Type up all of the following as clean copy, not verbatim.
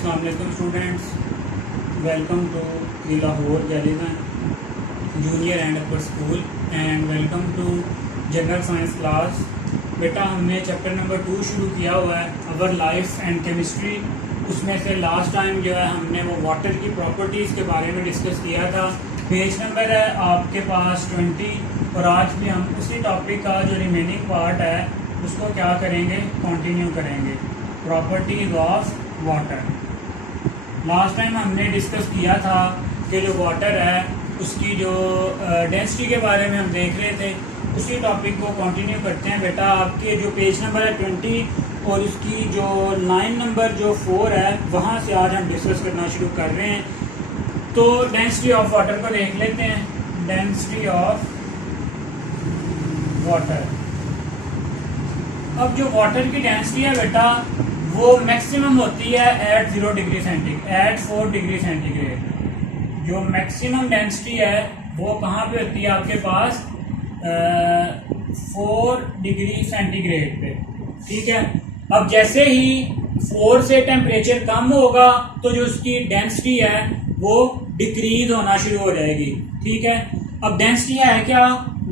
अस्सलाम वालेकुम students, welcome to the Lahore Garrison junior and upper school and welcome to general science class. बेटा हमने chapter number 2 शुरू किया हुआ है, अवर लाइफ एंड केमिस्ट्री। उसमें से लास्ट टाइम जो है हमने वो वाटर की प्रॉपर्टीज़ के बारे में डिस्कस किया था। पेज नंबर है आपके पास 20 और आज भी हम उसी टॉपिक का जो रिमेनिंग पार्ट है उसको क्या करेंगे, कंटिन्यू करेंगे, properties of water. Last time हमने डिस्कस किया था कि जो वाटर है उसकी जो डेंसिटी के बारे में हम देख रहे थे। उसी टॉपिक को कंटिन्यू करते हैं। बेटा आपके जो पेज नंबर है 20 और उसकी जो लाइन नंबर जो 4 है वहाँ से आज हम डिस्कस करना शुरू कर रहे हैं। तो डेंसिटी ऑफ वाटर को देख लेते हैं। डेंसिटी ऑफ वाटर, अब जो वाटर की डेंसिटी है बेटा वो मैक्सिमम होती है at 0 degree centigrade, at 4 degree centigrade. जो मैक्सिमम डेंसिटी है वो कहाँ पे होती है आपके पास 4 डिग्री सेंटीग्रेड पे। ठीक है, अब जैसे ही 4 से टेम्परेचर कम होगा तो जो उसकी डेंसिटी है वो डिक्रीज होना शुरू हो जाएगी। ठीक है, अब डेंसिटी है क्या,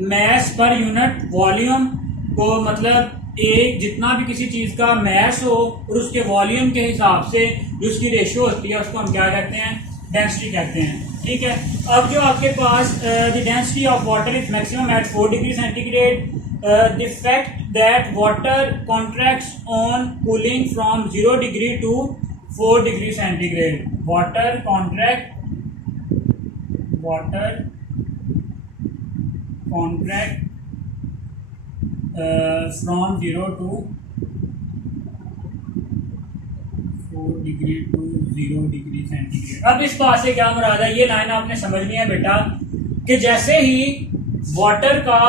मैस पर यूनिट वॉल्यूम को, मतलब एक जितना भी किसी चीज का मैस हो और उसके वॉल्यूम के हिसाब से जो उसकी रेशियो होती है उसको हम क्या कहते हैं, डेंसिटी कहते हैं। ठीक है, अब जो आपके पास the density of water is maximum at 4 degree centigrade, the fact that water contracts on cooling from 0 degree to 4 degree centigrade. Water contract from 0 to 4 degree to 0 degree centigrade. अब इस बात से क्या मुराद है, ये लाइन आपने समझनी है बेटा कि जैसे ही वाटर का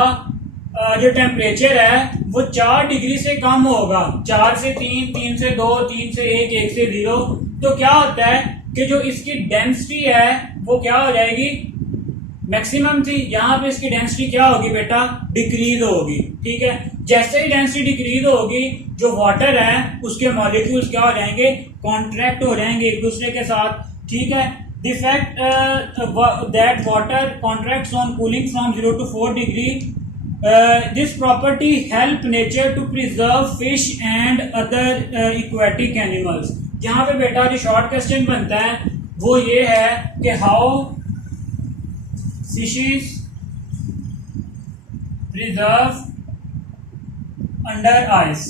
जो टेम्परेचर है वो 4 डिग्री से कम होगा, 4 से 3, 3 से 2, 3 से 1, 1 से 0, तो क्या होता है कि जो इसकी डेंसिटी है वो क्या हो जाएगी, मैक्सिमम थी, यहाँ पे इसकी डेंसिटी क्या होगी बेटा, डिक्रीज होगी। ठीक है, जैसे ही डेंसिटी डिक्रीज होगी जो वाटर है उसके मॉलिक्यूल्स क्या हो जाएंगे, कॉन्ट्रैक्ट हो जाएंगे एक दूसरे के साथ। ठीक है, the fact that water contracts on cooling from 0 to 4 degree, this property help nature to preserve fish and other aquatic animals. यहाँ पे बेटा जो शॉर्ट क्वेश्चन बनता है वो ये है कि how fishes preserve under ice.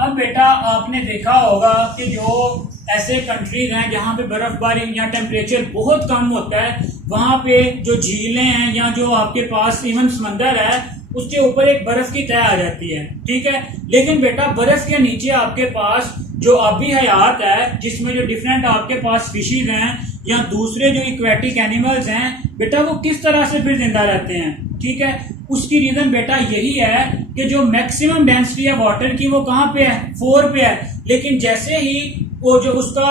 अब बेटा आपने देखा होगा कि जो ऐसे कंट्रीज हैं जहां पे बर्फबारी या टेम्परेचर बहुत कम होता है, वहां पे जो झीलें हैं या जो आपके पास इवन समंदर है उसके ऊपर एक बर्फ की तह आ जाती है। ठीक है, लेकिन बेटा बर्फ के नीचे आपके पास जो आबी हयात है जिसमें जो डिफरेंट आपके पास फिशेज हैं या दूसरे जो इक्वेटिक एनिमल्स हैं बेटा वो किस तरह से फिर जिंदा रहते हैं। ठीक है, उसकी रीजन बेटा यही है कि जो मैक्सिमम डेंसिटी है वाटर की वो कहाँ पे है, 4 पे है, लेकिन जैसे ही वो जो उसका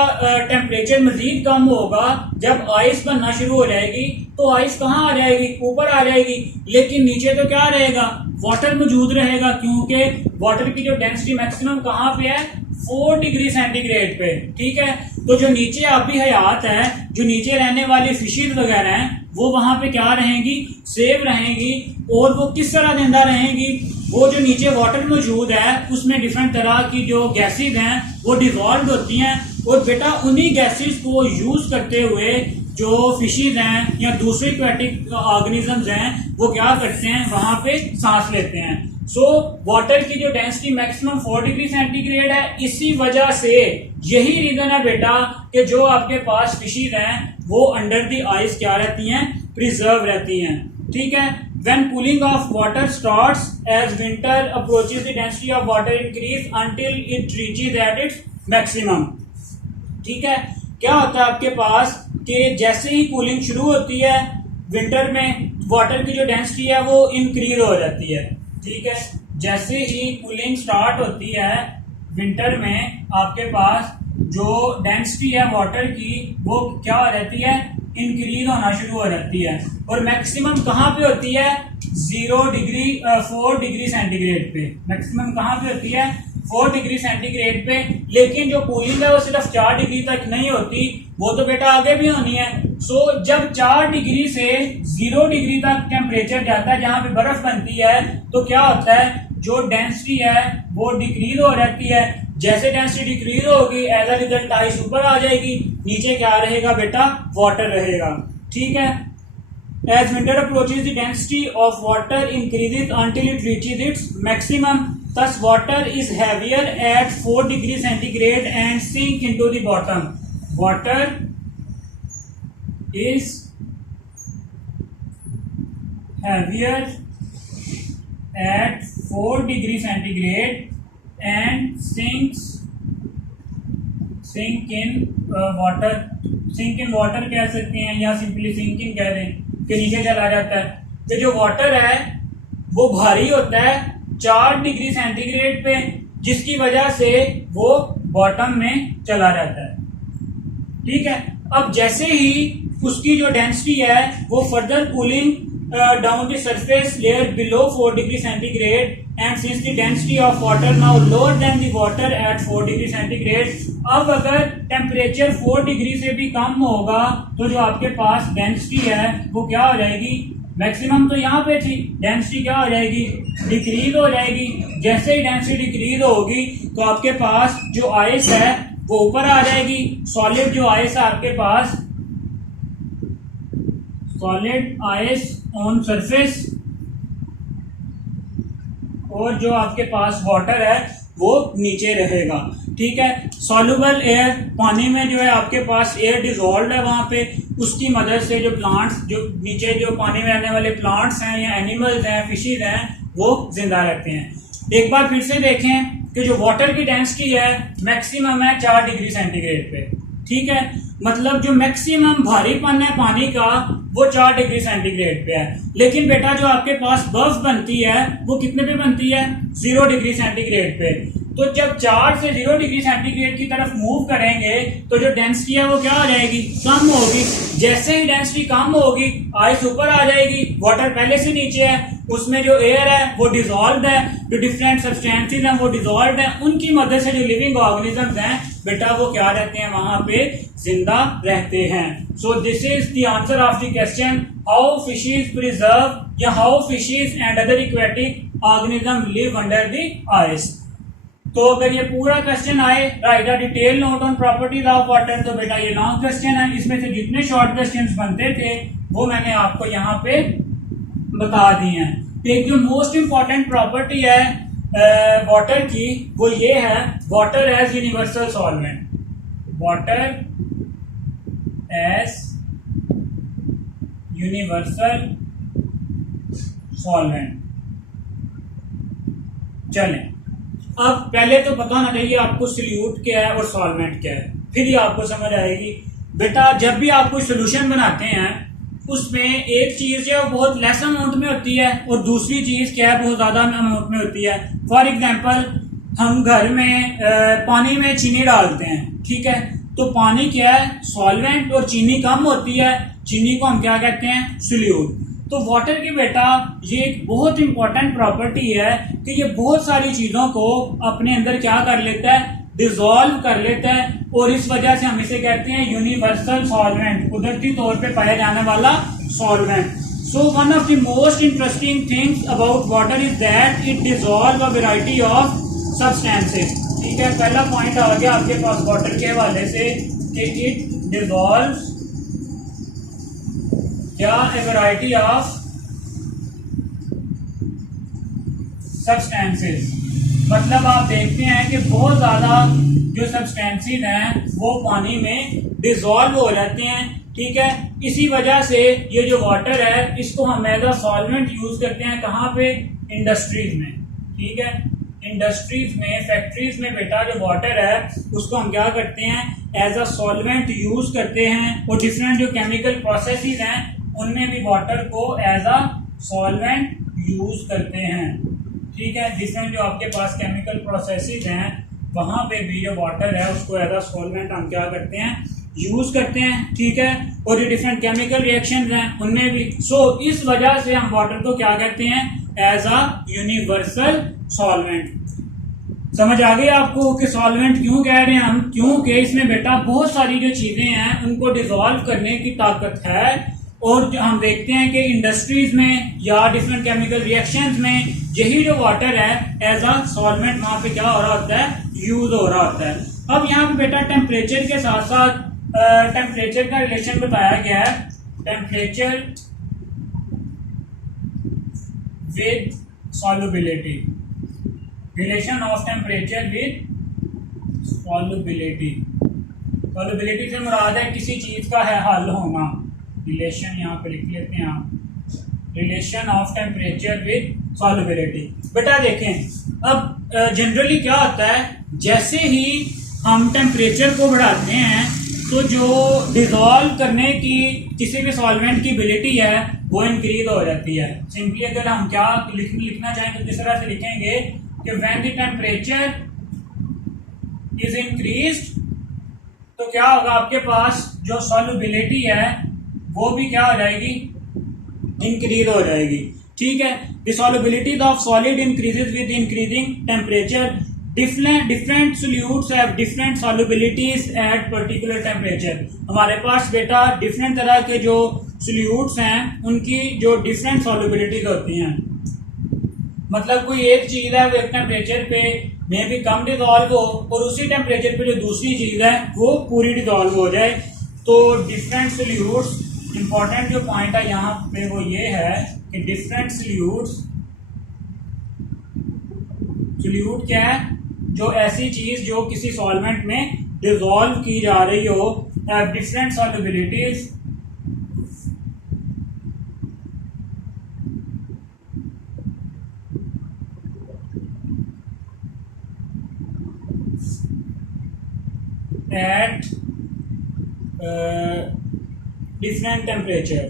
टेम्परेचर मजीद कम होगा, जब आइस बनना शुरू हो जाएगी तो आइस कहाँ आ जाएगी, ऊपर आ जाएगी, लेकिन नीचे तो क्या रहेगा, वाटर मौजूद रहेगा, क्योंकि वाटर की जो डेंसिटी मैक्सिमम कहाँ पे है, 4 डिग्री सेंटीग्रेड पे। ठीक है, तो जो नीचे आबी हयात है, जो नीचे रहने वाली फिशेज वगैरह हैं वो वहां पे क्या रहेंगी, सेव रहेंगी। और वो किस तरह जिंदा रहेंगी, वो जो नीचे वाटर मौजूद है उसमें डिफरेंट तरह की जो गैसेज हैं वो डिवॉल्व होती हैं, और बेटा उन्हीं गैसेज को यूज करते हुए जो फिशेज हैं या दूसरे एक्वेटिक ऑर्गेनिजम्स हैं वो क्या करते हैं, वहां पे सांस लेते हैं। सो वाटर की जो डेंसिटी मैक्सिमम 4 डिग्री सेंटीग्रेड है, इसी वजह से यही रीजन है बेटा कि जो आपके पास फिशेज हैं वो अंडर द आइस क्या रहती हैं, प्रिजर्व रहती हैं। ठीक है, when cooling of water starts as winter approaches the density of water increase until it reaches at its maximum। ठीक है, क्या होता है आपके पास कि जैसे ही कूलिंग शुरू होती है विंटर में वाटर की जो डेंसिटी है वो इंक्रीज हो जाती है। ठीक है, जैसे ही कूलिंग स्टार्ट होती है विंटर में आपके पास जो डेंसिटी है वाटर की वो क्या हो जाती है, इंक्रीज होना शुरू हो जाती है, और मैक्सिमम कहाँ पे होती है, 4 डिग्री सेंटीग्रेड पे। मैक्सिमम कहाँ पे होती है, 4 डिग्री सेंटीग्रेड पे, लेकिन जो कूलिंग है वो सिर्फ 4 डिग्री तक नहीं होती, वो तो बेटा आगे भी होनी है। सो जब 4 डिग्री से 0 डिग्री तक टेम्परेचर जाता है जहां पे बर्फ बनती है, तो क्या होता है, जो डेंसिटी है वो डिक्रीज हो जाती है। जैसे डेंसिटी डिक्रीज होगी एज अ रिजल्ट आइस ऊपर आ जाएगी, नीचे क्या रहेगा बेटा, वाटर रहेगा। ठीक है, as winter approaches the density of water increases until it reaches its maximum, thus water is heavier at 4 degrees centigrade and sink into the bottom. Water is heavier at 4 degrees centigrade and sink in water. Sink in water कह सकते हैं या simply sinking कह दें कि नीचे चला जाता है। तो जो वाटर है वो भारी होता है 4 डिग्री सेंटीग्रेड पे, जिसकी वजह से वो बॉटम में चला जाता है। ठीक है, अब जैसे ही उसकी जो डेंसिटी है वो further cooling down the surface layer below 4 degree centigrade and since the density of water now lower than the water at 4 degree centigrade, अब अगर टेम्परेचर 4 डिग्री से भी कम होगा तो जो आपके पास डेंसिटी है वो क्या हो जाएगी, मैक्सिमम तो यहाँ पे थी, डेंसिटी क्या हो जाएगी, डिक्रीज हो जाएगी। जैसे ही डेंसिटी डिक्रीज होगी तो आपके पास जो आइस है वो ऊपर आ जाएगी। सॉलिड जो आइस है आपके पास, सॉलिड आइस ऑन सरफेस, और जो आपके पास वाटर है वो नीचे रहेगा। ठीक है, सॉल्युबल एयर, पानी में जो है आपके पास एयर डिसॉल्व है वहां पे, उसकी मदद से जो प्लांट्स, जो नीचे जो पानी में रहने वाले प्लांट्स हैं या एनिमल्स हैं, फिशेज हैं, वो जिंदा रहते हैं। एक बार फिर से देखें कि जो वाटर की डेंसिटी है मैक्सिमम है 4 डिग्री सेंटीग्रेड पे। ठीक है, मतलब जो मैक्सिमम भारीपन है पानी का वो 4 डिग्री सेंटीग्रेड पे है, लेकिन बेटा जो आपके पास बर्फ बनती है वो कितने पे बनती है, 0 डिग्री सेंटीग्रेड पे। तो जब 4 से 0 डिग्री सेंटीग्रेड की तरफ मूव करेंगे तो जो डेंसिटी है वो क्या हो जाएगी, कम होगी। जैसे ही डेंसिटी कम होगी आइस ऊपर आ जाएगी, वाटर पहले से नीचे है, उसमें जो एयर है वो डिसॉल्व है, जो डिफरेंट सब्सटेंसेस हैं वो डिसॉल्व है, उनकी मदद से जो लिविंग ऑर्गेनिजम्स हैं बेटा वो क्या रहते हैं, वहां पे जिंदा रहते हैं। So this is the answer of the question, how fishes preserve या how fishes and other aquatic organism live under the ice. तो अगर ये पूरा क्वेश्चन आए, write a detail note on properties of water, तो बेटा ये लॉन्ग क्वेश्चन है, इसमें से जितने शॉर्ट क्वेश्चंस बनते थे वो मैंने आपको यहाँ पे बता दिए हैं। एक जो मोस्ट इंपॉर्टेंट प्रॉपर्टी है वाटर की वो ये है, water as universal solvent, water as universal solvent. चलें, अब पहले तो पता होना चाहिए आपको सॉल्यूट क्या है और सॉल्वेंट क्या है, फिर ही आपको समझ आएगी। बेटा जब भी आप कोई सोल्यूशन बनाते हैं उसमें एक चीज जो है बहुत लेस अमाउंट में होती है और दूसरी चीज क्या है, बहुत ज्यादा अमाउंट में होती है। फॉर एग्जांपल हम घर में पानी में चीनी डालते हैं, ठीक है, तो पानी क्या है, सॉल्वेंट, और चीनी कम होती है, चीनी को हम क्या कहते हैं, सॉल्यूट। तो वाटर की बेटा ये एक बहुत इंपॉर्टेंट प्रॉपर्टी है कि ये बहुत सारी चीजों को अपने अंदर क्या कर लेता है, डिसॉल्व कर लेता है, और इस वजह से हम इसे कहते हैं यूनिवर्सल सॉल्वेंट, कुदरती तौर पे पाया जाने वाला solvent. So one of the most interesting things about water is that it dissolve a variety of substances. ठीक है, पहला पॉइंट आ गया आपके पास वाटर के हवाले से कि इट डिसॉल्व्स क्या, ए वैरायटी ऑफ सब्सटेंसेस। मतलब आप देखते हैं कि बहुत ज्यादा जो सब्सटेंसेस हैं वो पानी में डिसॉल्व हो जाते हैं। ठीक है, इसी वजह से ये जो वाटर है इसको हम एज अ सॉल्वेंट यूज करते हैं, कहाँ पे, इंडस्ट्रीज में। ठीक है, इंडस्ट्रीज में, फैक्ट्रीज में बेटा जो वाटर है उसको हम क्या करते हैं, एज अ सॉल्वेंट यूज करते हैं, और डिफरेंट जो केमिकल प्रोसेसेस हैं उनमें भी वाटर को एज अ सॉल्वेंट यूज करते हैं। ठीक है, डिफरेंट जो आपके पास केमिकल प्रोसेसेस हैं वहां पे भी जो वाटर है उसको एज अ सॉल्वेंट हम क्या करते हैं, यूज करते हैं। ठीक है, और जो डिफरेंट केमिकल रिएक्शंस हैं उनमें भी। सो इस वजह से हम वाटर को क्या कहते हैं, एज अ यूनिवर्सल सॉल्वेंट। समझ आ गई आपको कि सॉल्वेंट क्यों कह रहे हैं हम? क्योंकि इसमें बेटा बहुत सारी जो चीजें हैं उनको डिसॉल्व करने की ताकत है, और हम देखते हैं कि इंडस्ट्रीज में या डिफरेंट केमिकल रिएक्शंस में यही जो वाटर है एज अ सॉल्वेंट वहां पे क्या हो रहा होता है, यूज हो रहा होता है। अब यहाँ पे बेटा टेम्परेचर के साथ साथ टेम्परेचर का रिलेशन बताया गया है, temperature with solubility, relation of temperature with solubility. Solubility से मुराद है किसी चीज का है हल होना, रिलेशन यहाँ पे लिख लेते हैं आप, relation of temperature with solubility. बेटा देखें अब जनरली क्या होता है, जैसे ही हम टेम्परेचर को बढ़ाते हैं तो जो डिसॉल्व करने की किसी भी सॉल्वेंट की एबिलिटी है वो इंक्रीज हो जाती है। सिंपली अगर हम क्या लिखना चाहें तो इस तरह से लिखेंगे कि when the temperature is increased, तो क्या होगा, आपके पास जो सॉल्युबिलिटी है वो भी क्या हो जाएगी, इंक्रीज हो जाएगी। ठीक है, the solubility of solid increases with increasing temperature, different solutes have different solubilities at particular temperature. हमारे पास बेटा डिफरेंट तरह के जो सोल्यूट्स हैं उनकी जो डिफरेंट सॉल्युबिलिटीज होती हैं, मतलब कोई एक चीज है वो एक टेम्परेचर पे में भी कम डिजॉल्व हो और उसी टेम्परेचर पे जो दूसरी चीज है वो पूरी डिजॉल्व हो जाए। तो डिफरेंट सोल्यूट्स, इंपॉर्टेंट जो पॉइंट है यहाँ पे वो ये है कि डिफरेंट सोल्यूट क्या है, जो ऐसी चीज जो किसी सॉल्वेंट में डिजॉल्व की जा रही हो, डिफरेंट सॉल्युबिलिटीज at different temperature।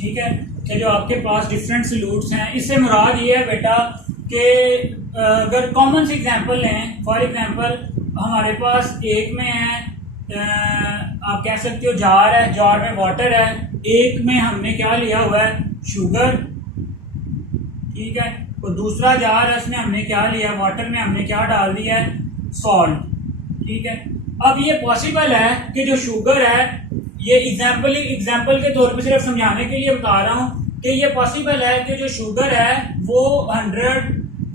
ठीक है, कि जो आपके पास डिफरेंट सोल्यूट्स हैं, इससे मुराद ये है बेटा कि अगर कॉमन सी एग्जांपल लें, फॉर एग्जांपल हमारे पास एक में है आप कह सकते हो जार है, जार में वाटर है, एक में हमने क्या लिया हुआ है, शुगर। ठीक है, और दूसरा जार है उसमें हमने क्या लिया, वाटर में हमने क्या डाल दिया है, सॉल्ट। ठीक है, अब ये पॉसिबल है कि जो शुगर है, ये एग्जाम्पल के तौर पे सिर्फ समझाने के लिए बता रहा हूं कि ये पॉसिबल है कि जो शुगर है वो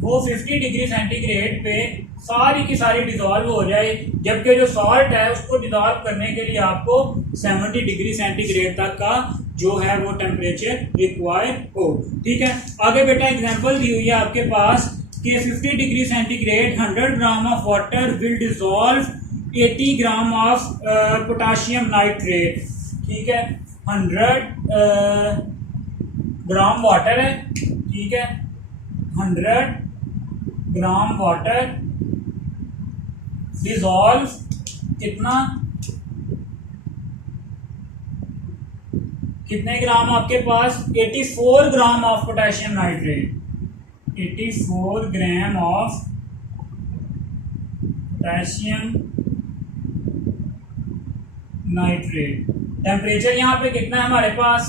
50 डिग्री सेंटीग्रेड पे सारी की सारी डिजॉल्व हो जाए, जबकि जो सॉल्ट है उसको डिजॉल्व करने के लिए आपको 70 डिग्री सेंटीग्रेड तक का जो है वो टेम्परेचर रिक्वायर हो। ठीक है, आगे बेटा एग्जांपल दी हुई है आपके पास कि 50 degree centigrade 100 gram of water will dissolve 80 gram of potassium nitrate. ठीक है, 100 ग्राम वाटर है, ठीक है, 100 ग्राम वाटर डिजॉल्व कितने ग्राम आपके पास, 84 gram of potassium nitrate, 84 gram of potassium nitrate. Temperature यहाँ पे कितना है हमारे पास,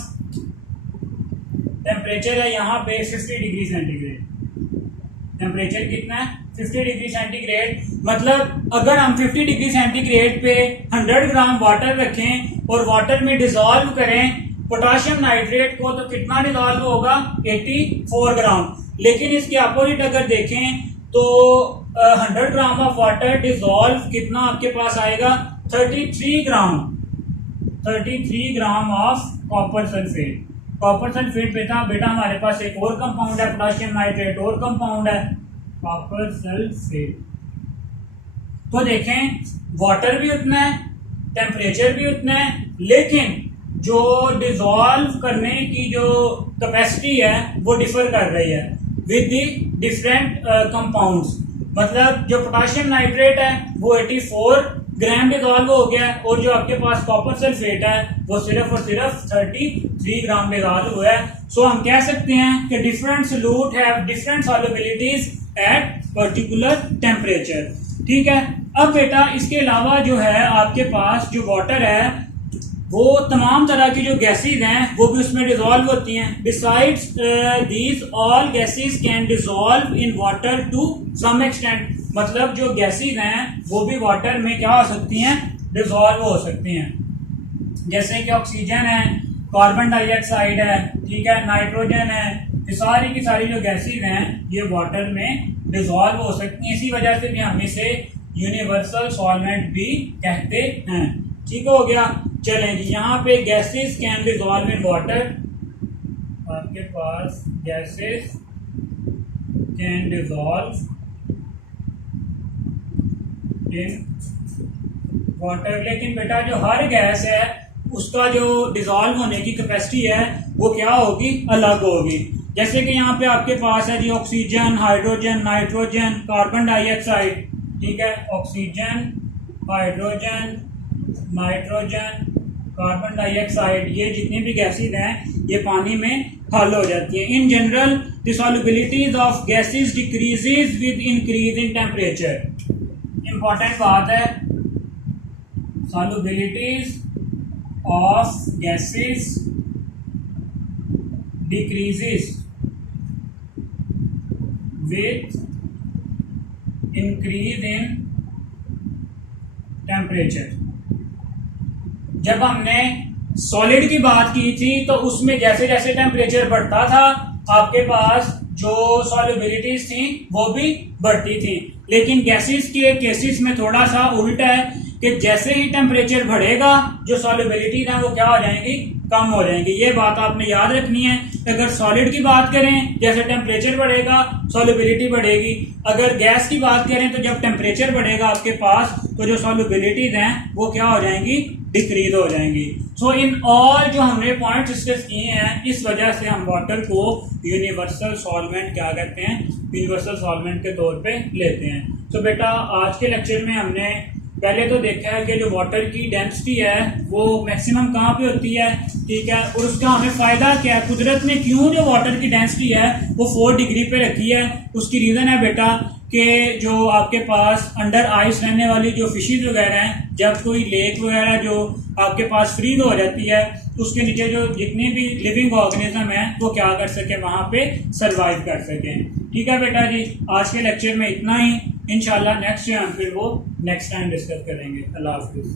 टेम्परेचर है यहाँ पे 50 डिग्री सेंटीग्रेड। टेम्परेचर कितना है, 50 डिग्री सेंटीग्रेड। मतलब अगर हम 50 डिग्री सेंटीग्रेड पे 100 ग्राम वाटर रखें और वाटर में डिजॉल्व करें पोटाशियम नाइट्रेट को, तो कितना डिजॉल्व होगा, 84 ग्राम। लेकिन इसके अपोजिट अगर देखें तो 100 ग्राम ऑफ वाटर डिजॉल्व कितना आपके पास आएगा, 33 gram of copper sulphate. Copper sulphate बेटा हमारे पास एक और कंपाउंड है, पोटाशियम नाइट्रेट और कंपाउंड है कॉपर सल्फेट। तो देखें वाटर भी उतना है, टेम्परेचर भी उतना है, लेकिन जो डिजॉल्व करने की जो कैपेसिटी है वो डिफर कर रही है विद द डिफरेंट कंपाउंड्स। मतलब जो पोटाशियम नाइट्रेट है वो 84 ग्राम डिजॉल्व हो गया और जो आपके पास कॉपर सल्फेट है वो सिर्फ और सिर्फ 33 ग्राम डिजॉल्व हुआ है। सो हम कह सकते हैं कि different solute have different solubilities at particular temperature. ठीक है, अब बेटा इसके अलावा जो है आपके पास जो वाटर है वो तमाम तरह की जो गैसेज हैं वो भी उसमें डिजॉल्व होती हैं। Besides these all gases can dissolve in water to some extent, मतलब जो गैसेज हैं वो भी वाटर में क्या हो सकती हैं, डिजॉल्व हो सकती हैं। जैसे कि ऑक्सीजन है, कार्बन डाइऑक्साइड है, ठीक है, नाइट्रोजन है, ये सारी की सारी जो गैसेज हैं ये वाटर में डिजॉल्व हो सकती हैं। इसी वजह से भी हम इसे यूनिवर्सल सॉल्वेंट भी कहते हैं। ठीक हो गया। चलें जी, यहाँ पे gases can dissolve in water, आपके पास gases can dissolve in water, लेकिन बेटा जो हर गैस है उसका जो डिजॉल्व होने की कैपेसिटी है वो क्या होगी, अलग होगी। जैसे कि यहाँ पे आपके पास है जी oxygen, hydrogen, nitrogen, carbon dioxide, ठीक है, oxygen, hydrogen, nitrogen, carbon dioxide, ये जितनी भी गैसेज हैं ये पानी में हल हो जाती है। In general the solubilities of gases decreases with increase in temperature. Important बात है, solubilities of gases decreases with increase in temperature. जब हमने सॉलिड की बात की थी तो उसमें जैसे जैसे टेम्परेचर बढ़ता था आपके पास जो सॉल्युबिलिटीज थी वो भी बढ़ती थी। लेकिन गैसेस के केसेस में थोड़ा सा उल्टा है कि जैसे ही टेम्परेचर बढ़ेगा जो सॉल्युबिलिटीज है वो क्या हो जाएंगी, कम हो जाएंगी। ये बात आपने याद रखनी है। अगर सॉलिड की बात करें जैसे टेम्परेचर बढ़ेगा सॉल्युबिलिटी बढ़ेगी, अगर गैस की बात करें तो जब टेम्परेचर बढ़ेगा आपके पास तो जो सॉल्युबिलिटीज हैं वो क्या हो जाएंगी, डिक्रीज हो जाएंगी। सो इन ऑल जो हमने पॉइंट डिस्कस किए हैं इस वजह से हम वाटर को यूनिवर्सल सॉल्वेंट क्या कहते हैं, यूनिवर्सल सॉल्वेंट के तौर पे लेते हैं। तो बेटा आज के लेक्चर में हमने पहले तो देखा है कि जो वाटर की डेंसिटी है वो मैक्सिमम कहाँ पे होती है, ठीक है, और उसका हमें फायदा क्या है, कुदरत ने क्यों जो वाटर की डेंसिटी है वो 4 डिग्री पे रखी है। उसकी रीजन है बेटा कि जो आपके पास अंडर आइस रहने वाली जो फिशेज वगैरह हैं, जब कोई लेक वगैरह जो आपके पास फ्रीज हो जाती है उसके नीचे जो जितने भी लिविंग ऑर्गेनिज्म हैं वो क्या कर सके, वहां पे सरवाइव कर सकें। ठीक है बेटा जी, आज के लेक्चर में इतना ही। इंशाल्लाह नेक्स्ट टाइम फिर वो नेक्स्ट टाइम डिस्कस करेंगे। अल्लाह हाफिज़।